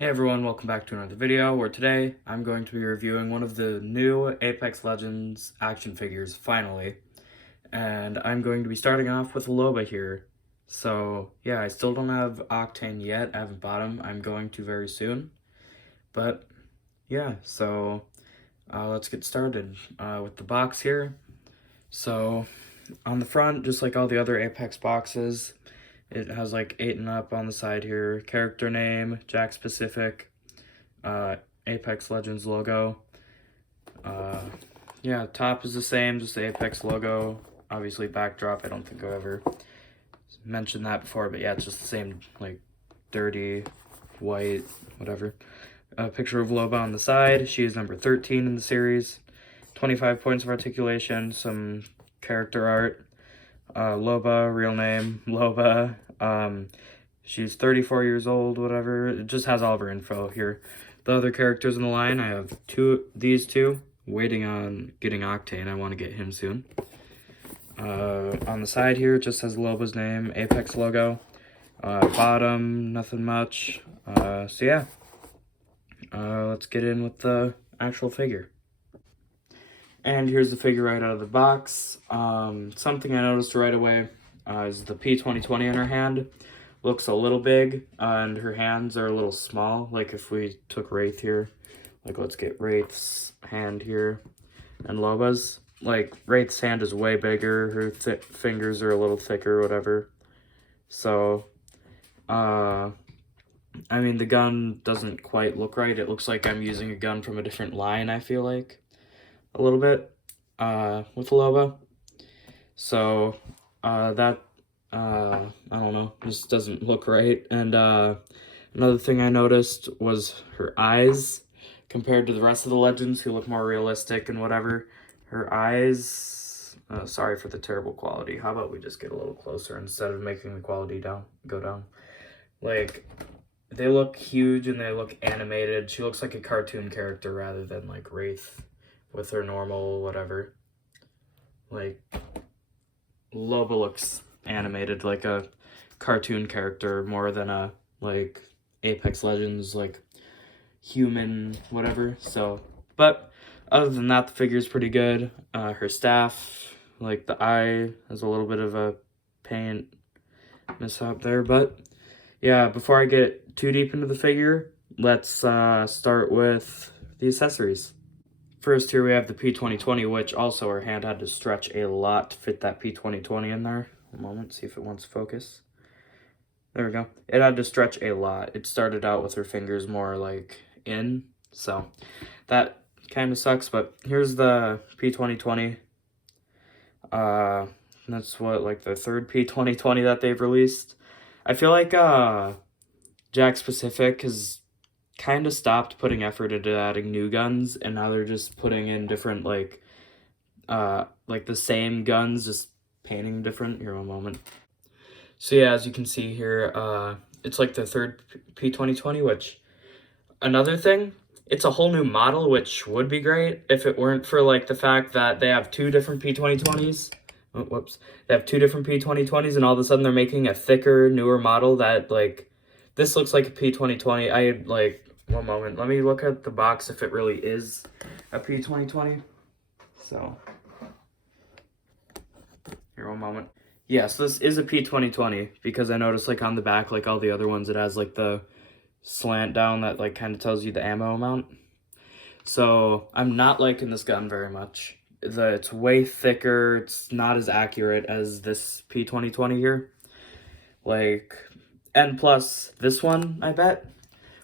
Hey everyone, welcome back to another video where today I'm going to be reviewing one of the new Apex Legends action figures, finally. And I'm going to be starting off with Loba here. So yeah, I still don't have Octane yet, I haven't bought him, I'm going to very soon. But yeah, so let's get started with the box here. So on the front, just like all the other Apex boxes, it has like 8 and up on the side here, character name, Jakks specific, Apex Legends logo. Yeah, top is the same, just the Apex logo. Obviously backdrop, I don't think I've ever mentioned that before, but yeah, it's just the same, like, dirty, white, whatever. A picture of Loba on the side. She is number 13 in the series. 25 points of articulation, some character art. Loba, real name, Loba. She's 34 years old, whatever. It just has all of her info here. The other characters in the line, I have these two, waiting on getting Octane. I want to get him soon. On the side here, it just has Loba's name, Apex logo. Bottom, nothing much. So yeah, let's get in with the actual figure. And here's the figure right out of the box. Something I noticed right away is the P2020 in her hand. Looks a little big, and her hands are a little small. Like if we took Wraith here, like let's get Wraith's hand here, and Loba's. Like Wraith's hand is way bigger, her fingers are a little thicker, whatever. So, I mean, the gun doesn't quite look right. It looks like I'm using a gun from a different line, I feel like. A little bit, with Loba. So, I don't know, just doesn't look right. And, another thing I noticed was her eyes, compared to the rest of the Legends who look more realistic and whatever. Her eyes, sorry for the terrible quality. How about we just get a little closer instead of making the quality go down? Like, they look huge and they look animated. She looks like a cartoon character rather than like Wraith with her normal whatever. Like, Loba looks animated like a cartoon character more than a like Apex Legends like human whatever. So, but other than that, the figure's pretty good. Her staff, like the eye has a little bit of a paint mishap there, but yeah, before I get too deep into the figure, let's start with the accessories. First, here we have the P2020, which also her hand had to stretch a lot to fit that P2020 in there. A moment, see if it wants to focus. There we go. It had to stretch a lot. It started out with her fingers more like in, so that kind of sucks, but here's the P2020. That's what, like the third P2020 that they've released. I feel like Jakks Pacific has kind of stopped putting effort into adding new guns, and now they're just putting in different like the same guns, just painting different. Here, one moment. So yeah, as you can see here, it's like the third P2020, which, another thing, it's a whole new model, which would be great if it weren't for like the fact that they have two different P2020s. Oh, whoops. They have two different P2020s, and all of a sudden they're making a thicker, newer model that, like, this looks like a P2020. I, like, one moment. Let me look at the box if it really is a P2020. So, here, one moment. Yes, this is a P2020, because I noticed, like, on the back, like all the other ones, it has, like, the slant down that, like, kind of tells you the ammo amount. So, I'm not liking this gun very much. It's way thicker, it's not as accurate as this P2020 here. Like, and plus, this one, I bet,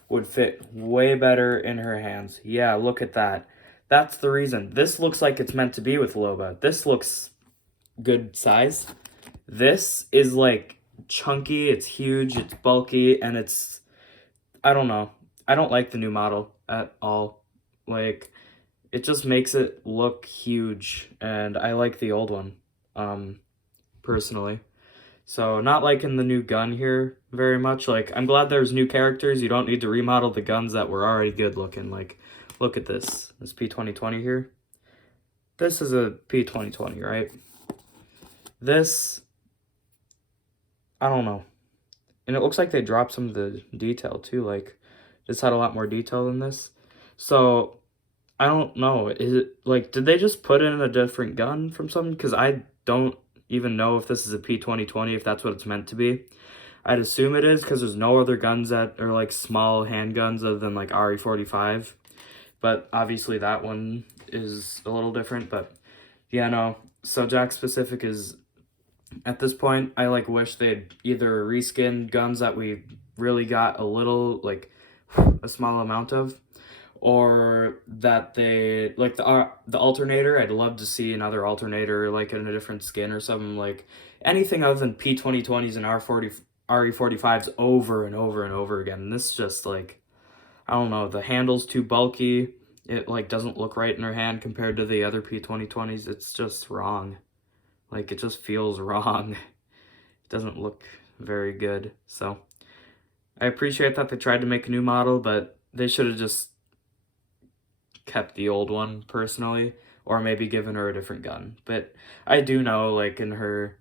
would fit way better in her hands. Yeah, look at that. That's the reason. This looks like it's meant to be with Loba. This looks good size. This is like chunky, it's huge, it's bulky, and it's, I don't know. I don't like the new model at all. Like, it just makes it look huge, and I like the old one, personally. So, not liking the new gun here very much. Like, I'm glad there's new characters. You don't need to remodel the guns that were already good looking. Like, look at this P2020 here. This is a P2020, right? This, I don't know. And it looks like they dropped some of the detail too. Like, This had a lot more detail than this. So, I don't know. Is it, like, did they just put in a different gun from something? Because I don't even know if this is a P2020, if that's what it's meant to be. I'd assume it is, because there's no other guns that are, like, small handguns other than, like, RE45. But obviously that one is a little different, but yeah, no. So Jakks specific is, at this point, I like wish they'd either reskin guns that we really got a little, like, a small amount of, or that they, like, the alternator, I'd love to see another alternator, like, in a different skin or something, like, anything other than P2020s and RE45s over and over and over again. And this just, like, I don't know, the handle's too bulky. It, like, doesn't look right in her hand compared to the other P2020s. It's just wrong. Like, it just feels wrong. It doesn't look very good. So, I appreciate that they tried to make a new model, but they should have just kept the old one, personally, or maybe given her a different gun. But I do know, like, in her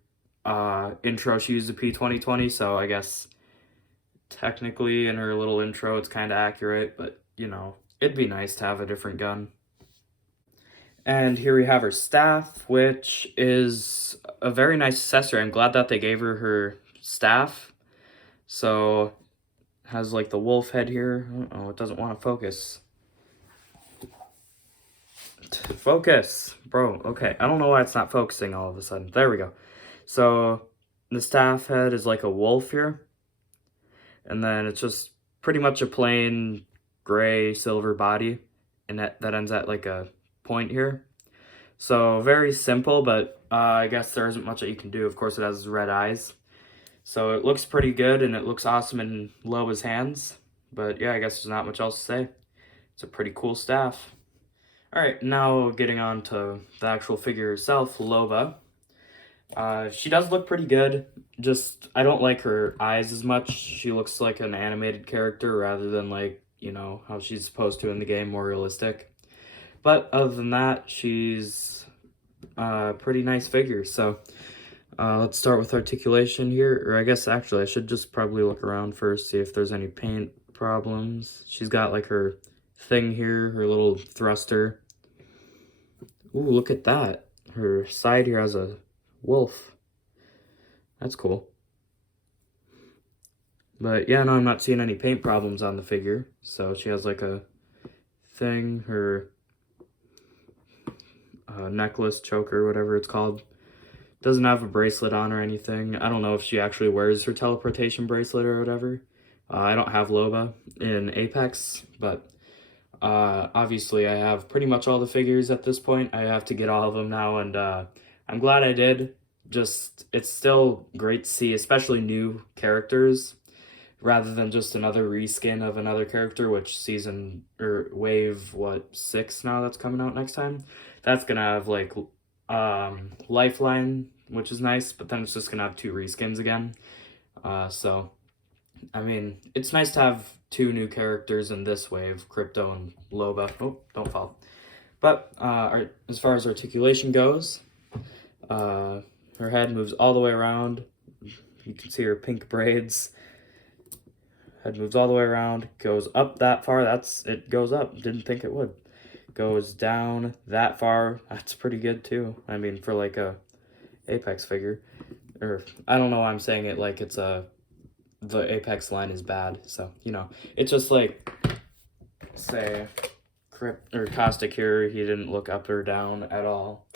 intro, she used a P2020, so I guess technically in her little intro it's kind of accurate, but, you know, it'd be nice to have a different gun. And here we have her staff, which is a very nice accessory. I'm glad that they gave her her staff. So, has like the wolf head here. Oh, it doesn't want to focus. Focus, bro. Okay, I don't know why it's not focusing all of a sudden. There we go. So, the staff head is like a wolf here. And then it's just pretty much a plain gray silver body. And that ends at like a point here. So very simple, but I guess there isn't much that you can do. Of course, it has red eyes. So it looks pretty good, and it looks awesome in Loba's hands. But yeah, I guess there's not much else to say. It's a pretty cool staff. Alright, now getting on to the actual figure herself, Loba. She does look pretty good. Just, I don't like her eyes as much. She looks like an animated character rather than like, you know, how she's supposed to in the game, more realistic. But other than that, she's a pretty nice figure. So let's start with articulation here. Or I guess actually I should just probably look around first, see if there's any paint problems. She's got like her thing here, her little thruster. Ooh, look at that. Her side here has a wolf. That's cool. But yeah, no, I'm not seeing any paint problems on the figure. So she has like a thing, her necklace, choker, whatever it's called. Doesn't have a bracelet on or anything. I don't know if she actually wears her teleportation bracelet or whatever. I don't have Loba in Apex, but obviously I have pretty much all the figures at this point. I have to get all of them now, and I'm glad I did. Just, it's still great to see, especially new characters, rather than just another reskin of another character, which season, or wave, 6 now that's coming out next time? That's gonna have, like, Lifeline, which is nice, but then it's just gonna have 2 reskins again. So, I mean, it's nice to have 2 new characters in this wave, Crypto and Loba. Oh, don't fall. But, as far as articulation goes, her head moves all the way around. You can see her pink braids. Head moves all the way around, goes up that far. It goes up. Didn't think it would. Goes down that far. That's pretty good too. I mean, for like a Apex figure. Or, I don't know why I'm saying it like it's the Apex line is bad. So, you know, it's just like, say, Caustic here, he didn't look up or down at all.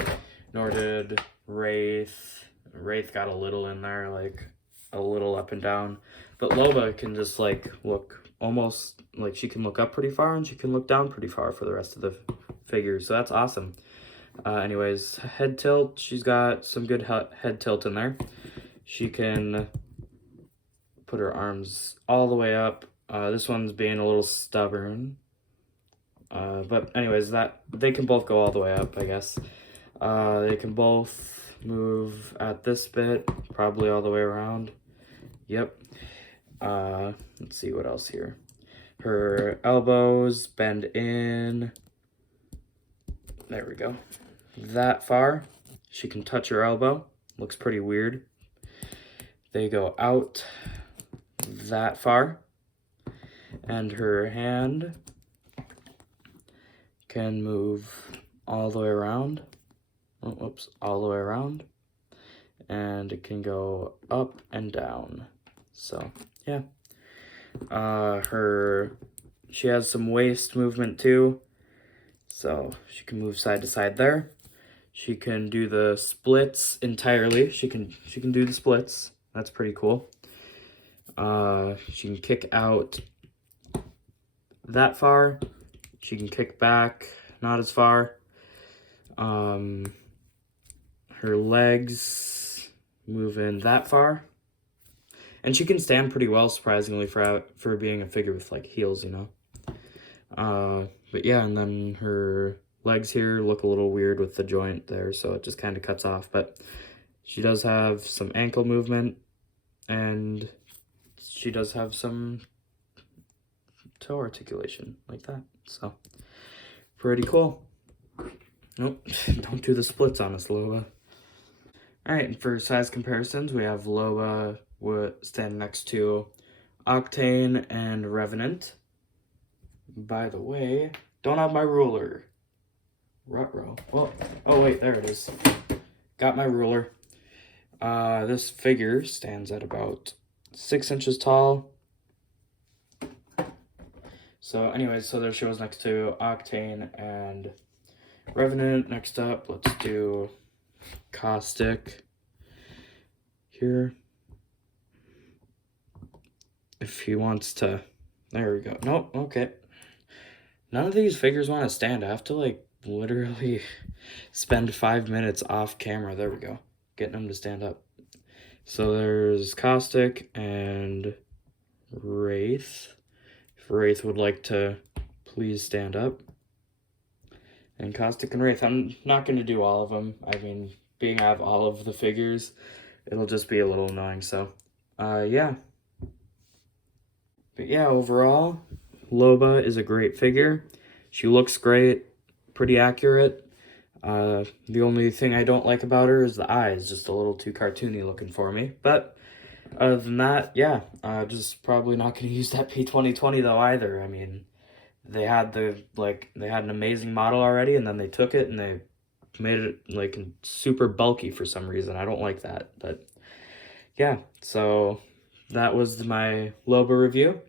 Nor did Wraith. Wraith got a little in there, like a little up and down. But Loba can just like look almost like she can look up pretty far and she can look down pretty far for the rest of the figures. So that's awesome. Anyways, head tilt. She's got some good head tilt in there. She can put her arms all the way up. This one's being a little stubborn. But anyways, they can both go all the way up, I guess. They can both move at this bit, probably all the way around. Yep. Let's see what else here. Her elbows bend in. There we go. That far. She can touch her elbow. Looks pretty weird. They go out that far. And her hand can move all the way around. Oh, whoops, all the way around. And it can go up and down. So, yeah. She has some waist movement too. So she can move side to side there. She can do the splits entirely. She can do the splits. That's pretty cool. She can kick out that far. She can kick back, not as far. Her legs move in that far. And she can stand pretty well, surprisingly, for being a figure with, like, heels, you know. But yeah, and then her legs here look a little weird with the joint there, so it just kind of cuts off. But she does have some ankle movement, and she does have some toe articulation, like that. So, pretty cool. Nope, don't do the splits on us, Loba. Alright, for size comparisons, we have Loba standing next to Octane and Revenant. By the way, don't have my ruler. Ruh-roh. Well, oh wait, there it is. Got my ruler. This figure stands at about 6 inches tall. So anyways, so there she was next to Octane and Revenant. Next up, let's do Caustic here. If he wants to, there we go. Nope, okay. None of these figures want to stand. I have to, like, literally spend 5 minutes off camera. There we go. Getting them to stand up. So there's Caustic and Wraith. If Wraith would like to please stand up. And Caustic and Wraith. I'm not going to do all of them. I mean, being I have all of the figures, it'll just be a little annoying. So, yeah. But yeah, overall, Loba is a great figure. She looks great, pretty accurate. The only thing I don't like about her is the eyes, just a little too cartoony looking for me. But other than that, yeah, just probably not going to use that P2020 though either. I mean, they had an amazing model already, and then they took it and they made it like super bulky for some reason. I don't like that, but yeah. So that was my Loba review.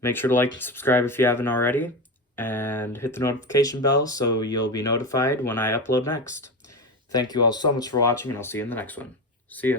Make sure to like and subscribe if you haven't already, and hit the notification bell so you'll be notified when I upload next. Thank you all so much for watching, and I'll see you in the next one. See ya.